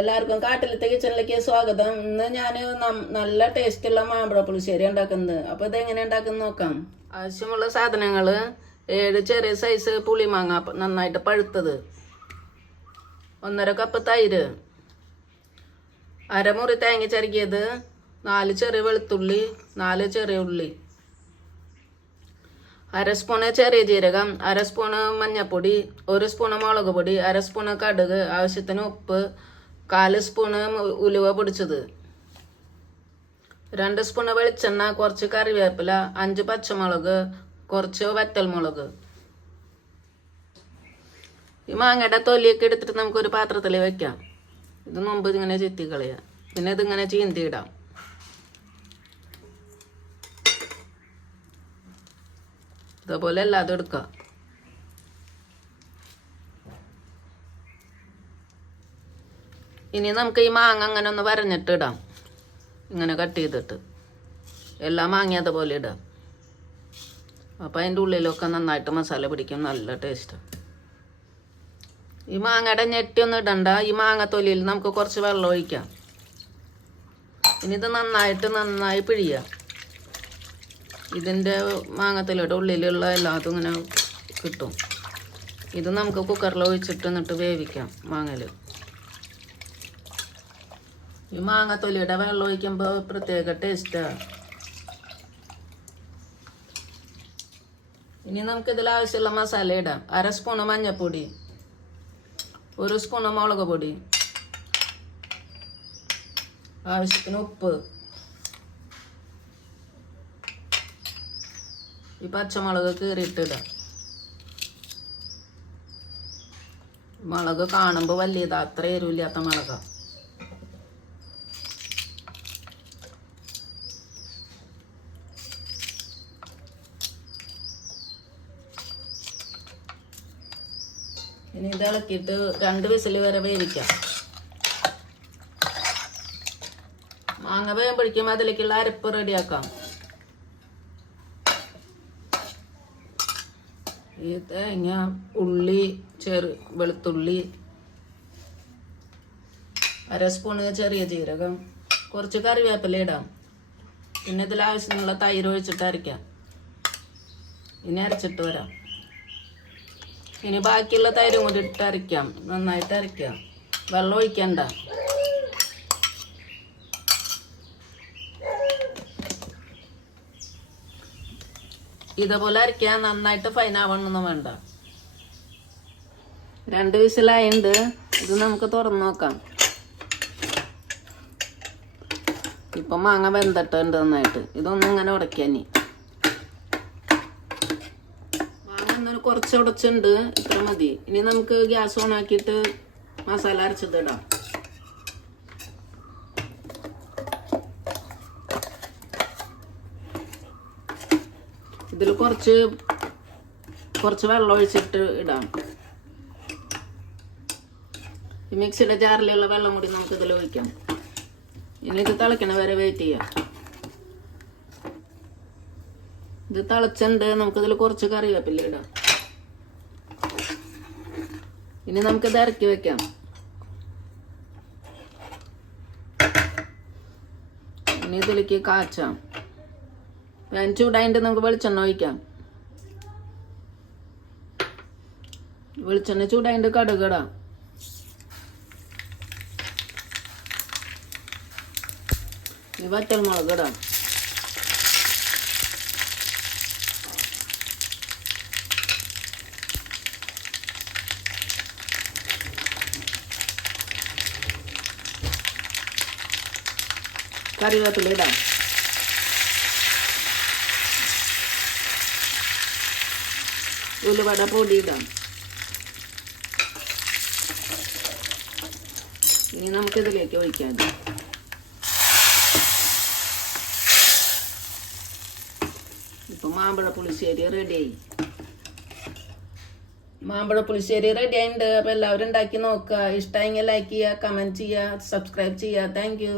എല്ലാവർക്കും കാട്ടിലത്തെ കിച്ചണിലേക്ക് സ്വാഗതം. ഇന്ന് ഞാൻ നല്ല ടേസ്റ്റുള്ള മാമ്പഴ പുളിശ്ശേരി ഉണ്ടാക്കുന്നത്. അപ്പോൾ ഇതെങ്ങനെ ഉണ്ടാക്കുന്നത് നോക്കാം. ആവശ്യമുള്ള സാധനങ്ങൾ: 7 ചെറിയ സൈസ് പുളിമാങ്ങ നന്നായിട്ട് പഴുത്തത്, 1.5 കപ്പ് തൈര്, അരമുറി തേങ്ങ ചിരകിയത്, 4 ചെറിയ വെളുത്തുള്ളി, 4 ചെറിയ ഉള്ളി, 1/2 സ്പൂണ് ചെറിയ ജീരകം, 1/2 സ്പൂണ് മഞ്ഞൾപ്പൊടി, 1 സ്പൂണ് മുളക് പൊടി, 1/2 സ്പൂണ് കടുക്, ആവശ്യത്തിന് ഉപ്പ്, 1/4 സ്പൂണ് ഉലുവ പൊടിച്ചത്, 2 സ്പൂണ് വെളിച്ചെണ്ണ, കുറച്ച് കറിവേപ്പില, 5 പച്ചമുളക്, കുറച്ച് വറ്റൽമുളക്. ഈ മാങ്ങയുടെ തൊലിയൊക്കെ എടുത്തിട്ട് നമുക്കൊരു പാത്രത്തിൽ വെക്കാം. ഇത് മുമ്പ് ഇങ്ങനെ ചെത്തി കളയാം. പിന്നെ ഇതിങ്ങനെ ചീന്തിയിടാം. ഇതേപോലെ എല്ലാതും എടുക്കാം. ഇനി നമുക്ക് ഈ മാങ്ങ അങ്ങനെ ഒന്ന് വരഞ്ഞിട്ട് ഇടാം. ഇങ്ങനെ കട്ട് ചെയ്തിട്ട് എല്ലാ മാങ്ങ അതുപോലെ ഇടാം. അപ്പം അതിൻ്റെ ഉള്ളിലൊക്കെ നന്നായിട്ട് മസാല പിടിക്കും. നല്ല ടേസ്റ്റ്. ഈ മാങ്ങയുടെ ഞെട്ടിയൊന്നും ഇടണ്ട. ഈ മാങ്ങത്തൊലിയിൽ നമുക്ക് കുറച്ച് വെള്ളം ഒഴിക്കാം. ഇനി ഇത് നന്നായി പിഴിയാം. ഇതിൻ്റെ മാങ്ങത്തൊലിയുടെ ഉള്ളിലുള്ള എല്ലാതും ഇങ്ങനെ കിട്ടും. ഇത് നമുക്ക് കുക്കറിൽ ഒഴിച്ചിട്ട് എന്നിട്ട് വേവിക്കാം. മാങ്ങയിൽ ഈ മാങ്ങത്തൊലിയുടെ വെള്ളം ഒഴിക്കുമ്പോൾ പ്രത്യേക ടേസ്റ്റാണ്. ഇനി നമുക്കിതിൽ ആവശ്യമുള്ള മസാല ഇടാം. 1/2 സ്പൂണ് മഞ്ഞൾപ്പൊടി, 1 സ്പൂണ് മുളക് പൊടി, ആവശ്യത്തിന് ഉപ്പ്, ഈ പച്ചമുളക് കീറിയിട്ടിടാം. മുളക് കാണുമ്പോൾ വലിയതാ, അത്ര എരിവില്ലാത്ത മുളകാണ്. ഇനി ഇത് ഇളക്കിയിട്ട് 2 വിസിൽ വരെ വേവിക്കാം. മാങ്ങ വേകുമ്പോഴേക്കും അതിലേക്കുള്ള അരപ്പ് റെഡിയാക്കാം. ഈ തേങ്ങ, ഉള്ളി, വെളുത്തുള്ളി, 1/2 സ്പൂണ് ചെറിയ ജീരകം, കുറച്ച് കറിവേപ്പില ഇടാം. പിന്നെ ഇതിൽ ആവശ്യമുള്ള തൈര് ഒഴിച്ചിട്ട് അരയ്ക്കാം. ഇനി അരച്ചിട്ട് വരാം. ഇനി ബാക്കിയുള്ള തൈരും കൂടി ഇട്ട് അരയ്ക്കാം. നന്നായിട്ട് അരയ്ക്കാം. വെള്ളം ഒഴിക്കണ്ട. ഇതേപോലെ അരയ്ക്കാൻ. നന്നായിട്ട് ഫൈനാവണമെന്നൊന്നും വേണ്ട. 2 വിസിലായുണ്ട്. ഇത് നമുക്ക് തുറന്ന് നോക്കാം. ഇപ്പം മാങ്ങ വെന്തിട്ടുണ്ട് നന്നായിട്ട്. ഇതൊന്നും ഇങ്ങനെ ഉടയ്ക്കാൻ. കുറച്ച് ഉടച്ചുണ്ട്. ഇത്ര മതി. ഇനി നമുക്ക് ഗ്യാസ് ഓൺ ആക്കിയിട്ട് മസാല അരച്ചതിടാം. ഇതിൽ കുറച്ച് വെള്ളം ഒഴിച്ചിട്ട് ഇടാം. ഈ മിക്സിയുടെ ജാറിലുള്ള വെള്ളം കൂടി നമുക്ക് ഇതിൽ ഒഴിക്കാം. ഇനി ഇത് തിളയ്ക്കണ വരെ വെയിറ്റ് ചെയ്യാം. ഇത് തിളച്ചുണ്ട്. നമുക്കിതിൽ കുറച്ച് കറിവേപ്പില ഇടാം. ഇനി നമുക്കിത് ഇറക്കി വെക്കാം. ഇനി ഇതിലേക്ക് കാച്ചാം. പാൻ ചൂടായിട്ട് നമുക്ക് വെളിച്ചെണ്ണ ഒഴിക്കാം. വെളിച്ചെണ്ണ ചൂടായിട്ട് കടുക് ഇടാം. ഈ വറ്റൽമുളക് ഇടാം. കറിവേപ്പില ഇടാം. ഉലുവയുടെ പൊടി ഇടാം. ഇനി നമുക്കിതിലേക്ക് ഒഴിക്കാം. ഇപ്പം മാമ്പഴ പുളിശ്ശേരി റെഡിയായി. ആയിട്ടുണ്ട്. അപ്പോൾ എല്ലാവരും ഉണ്ടാക്കി നോക്കുക. ഇഷ്ടമായെങ്കിൽ ലൈക്ക് ചെയ്യുക, കമൻറ്റ് ചെയ്യുക, സബ്സ്ക്രൈബ് ചെയ്യുക. Thank you.